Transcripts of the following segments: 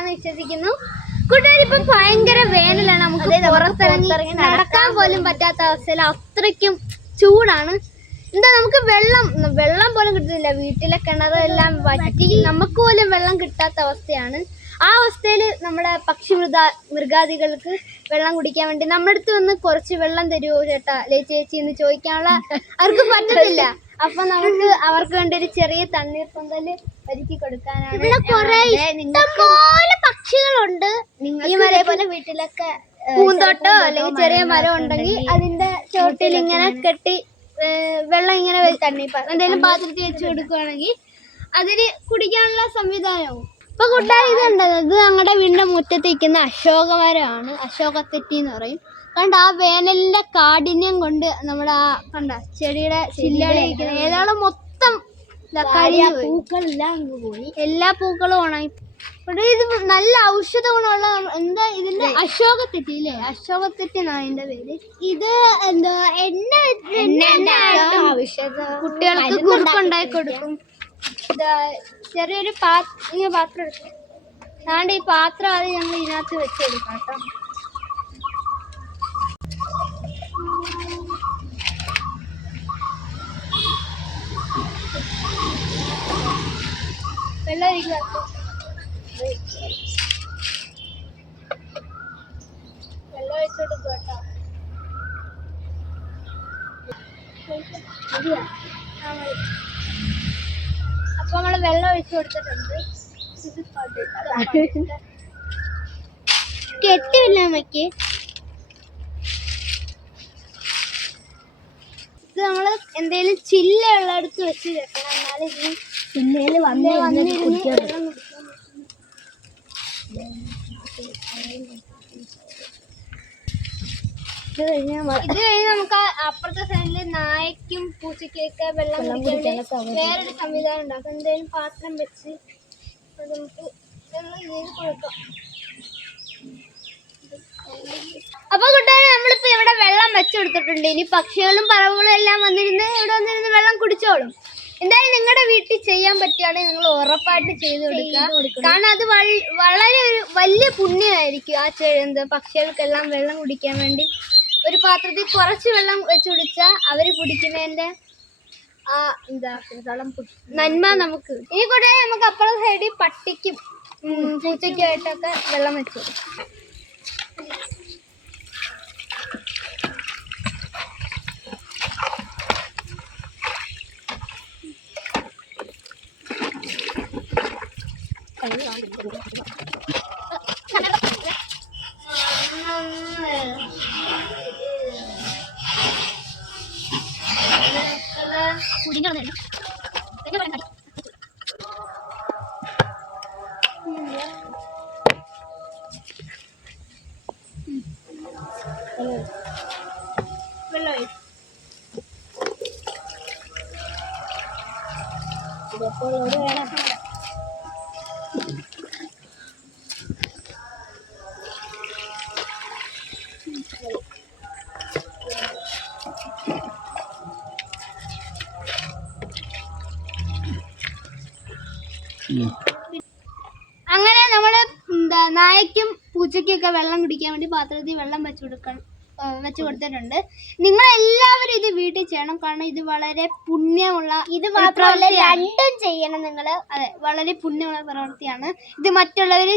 സുഖമാണെന്ന് വിശ്വസിക്കുന്നു. കൂട്ടുകാരിപ്പം ഭയങ്കര വേനലാണ്, നമുക്ക് പുറത്തിറങ്ങി നടക്കാൻ പോലും പറ്റാത്ത അവസ്ഥയിൽ അത്രയ്ക്കും ചൂടാണ്. എന്താ നമുക്ക് വെള്ളം പോലും കിട്ടുന്നില്ല, വീട്ടിലെ കിണറെല്ലാം വറ്റി നമുക്ക് പോലും വെള്ളം കിട്ടാത്ത അവസ്ഥയാണ്. ആ അവസ്ഥയിൽ നമ്മുടെ മൃഗാദികൾക്ക് വെള്ളം കുടിക്കാൻ വേണ്ടി നമ്മുടെ അടുത്ത് വന്ന് കുറച്ച് വെള്ളം തരുമോ ചേട്ടാ, ചേച്ചി എന്ന് ചോദിക്കാനുള്ള അവർക്ക് പറ്റത്തില്ല. അപ്പൊ നമുക്ക് അവർക്ക് വേണ്ടി ഒരു ചെറിയ തണ്ണീർ പന്തല് ഒരുക്കി കൊടുക്കാനാണ്. ഇവിടെ കുറെ ഇഷ്ടംപോലെ പക്ഷികളുണ്ട്. പോലെ വീട്ടിലൊക്കെ പൂന്തോട്ടോ അല്ലെങ്കിൽ ചെറിയ മരം ഉണ്ടെങ്കിൽ അതിന്റെ ചോട്ടിൽ ഇങ്ങനെ കെട്ടി വെള്ളം ഇങ്ങനെ എന്തെങ്കിലും പാത്രത്തിൽ വെച്ച് കൊടുക്കുകയാണെങ്കിൽ അതിന് കുടിക്കാനുള്ള സംവിധാനവും. ഇപ്പൊ കൂട്ടുകാർ ഇതുണ്ടത്, ഇത് ഞങ്ങളുടെ വീടിന്റെ മുറ്റത്ത് നിൽക്കുന്ന അശോകമരമാണ്, അശോകത്തെറ്റി എന്ന് പറയും. കണ്ട ആ വേനലിന്റെ കാഠിന്യം കൊണ്ട് നമ്മുടെ ആ കണ്ട ചെടിയുടെ ചില്ലകളിരിക്കുന്ന ഏതാളും മൊത്തം പോയി, എല്ലാ പൂക്കളും ഉണങ്ങി. ഇത് നല്ല ഔഷധ ഗുണമുള്ള എന്താ ഇതിന്റെ അശോകത്തെറ്റി അല്ലേ, അശോകത്തെറ്റി എന്നാണ് അതിന്റെ പേര്. ഇത് എന്താ കുട്ടികൾക്ക് കുറുക്കുണ്ടായി കൊടുക്കും. ചെറിയൊരു പാത്രം എടുക്കും. അതാണ്ട് ഈ പാത്രം അത് ഞങ്ങൾ ഇതിനകത്ത് വെച്ചെടുക്കാം കേട്ടോ. വെള്ളം ഒഴിച്ചു കൊടുക്കുക കേട്ടോ. അപ്പൊ നമ്മള് വെള്ളം ഒഴിച്ചു കൊടുത്തിട്ടുണ്ട്. കെട്ടില്ല അമ്മയ്ക്ക്. ഇത് നമ്മള് എന്തേലും ചില്ല ഉള്ളടത്ത് വെച്ച് വെക്കണം, എന്നാലും ഇതിന് ചില്ലയില് വന്നിരുന്ന് ഇത് കഴിഞ്ഞ് നമുക്ക് അപ്പുറത്തെ സൈഡില് നായക്കും പൂച്ചയ്ക്കൊക്കെ വെള്ളം കുടിക്കാൻ വേറൊരു സംവിധാനം ഉണ്ടാക്കും. എന്തെങ്കിലും പാത്രം വെച്ച് നമുക്ക് വെള്ളം ഇതിന് കൊടുക്കാം. അപ്പൊ കൂട്ടുകാരെ നമ്മളിപ്പോ ഇവിടെ വെള്ളം വെച്ചെടുത്തിട്ടുണ്ട്. ഇനി പക്ഷികളും പറവുകളും എല്ലാം വന്നിരുന്ന് ഇവിടെ വന്നിരുന്ന് വെള്ളം കുടിച്ചോളും. എന്തായാലും നിങ്ങളുടെ വീട്ടിൽ ചെയ്യാൻ പറ്റുകയാണെങ്കിൽ നിങ്ങൾ ഉറപ്പായിട്ട് ചെയ്ത് കൊടുക്കുക. കാരണം അത് വളരെ ഒരു വലിയ പുണ്യമായിരിക്കും. ആ പക്ഷികൾക്കെല്ലാം വെള്ളം കുടിക്കാൻ വേണ്ടി ഒരു പാത്രത്തിൽ കുറച്ച് വെള്ളം വെച്ച് കുടിച്ചാൽ അവര് കുടിക്കുന്നതിന്റെ ആ നന്മ നമുക്ക്. ഈ കൂടെ നമുക്ക് അപ്പുറം സൈഡിൽ പട്ടിക്കും പൂച്ചയ്ക്കുമായിട്ടൊക്കെ വെള്ളം വെച്ചു. അങ്ങനെ നമ്മള് നായക്കും പൂച്ചയ്ക്കൊക്കെ വെള്ളം കുടിക്കാൻ വേണ്ടി പാത്രത്തിൽ വെള്ളം വെച്ച് കൊടുത്തിട്ടുണ്ട്. നിങ്ങൾ എല്ലാവരും ഇത് വീട്ടിൽ ചെയ്യണം, കാരണം ഇത് വളരെ പുണ്യമുള്ള, ഇത് മാത്രമല്ല രണ്ടും ചെയ്യണം നിങ്ങള്. അതെ, വളരെ പുണ്യമുള്ള പ്രവൃത്തിയാണ് ഇത്. മറ്റുള്ളവര്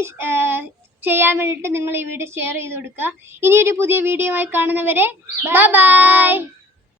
ചെയ്യാൻ വേണ്ടിയിട്ട് നിങ്ങൾ ഈ വീഡിയോ ഷെയർ ചെയ്ത് കൊടുക്കുക. ഇനിയൊരു പുതിയ വീഡിയോയുമായി കാണുന്നവരെ ബൈ ബൈ.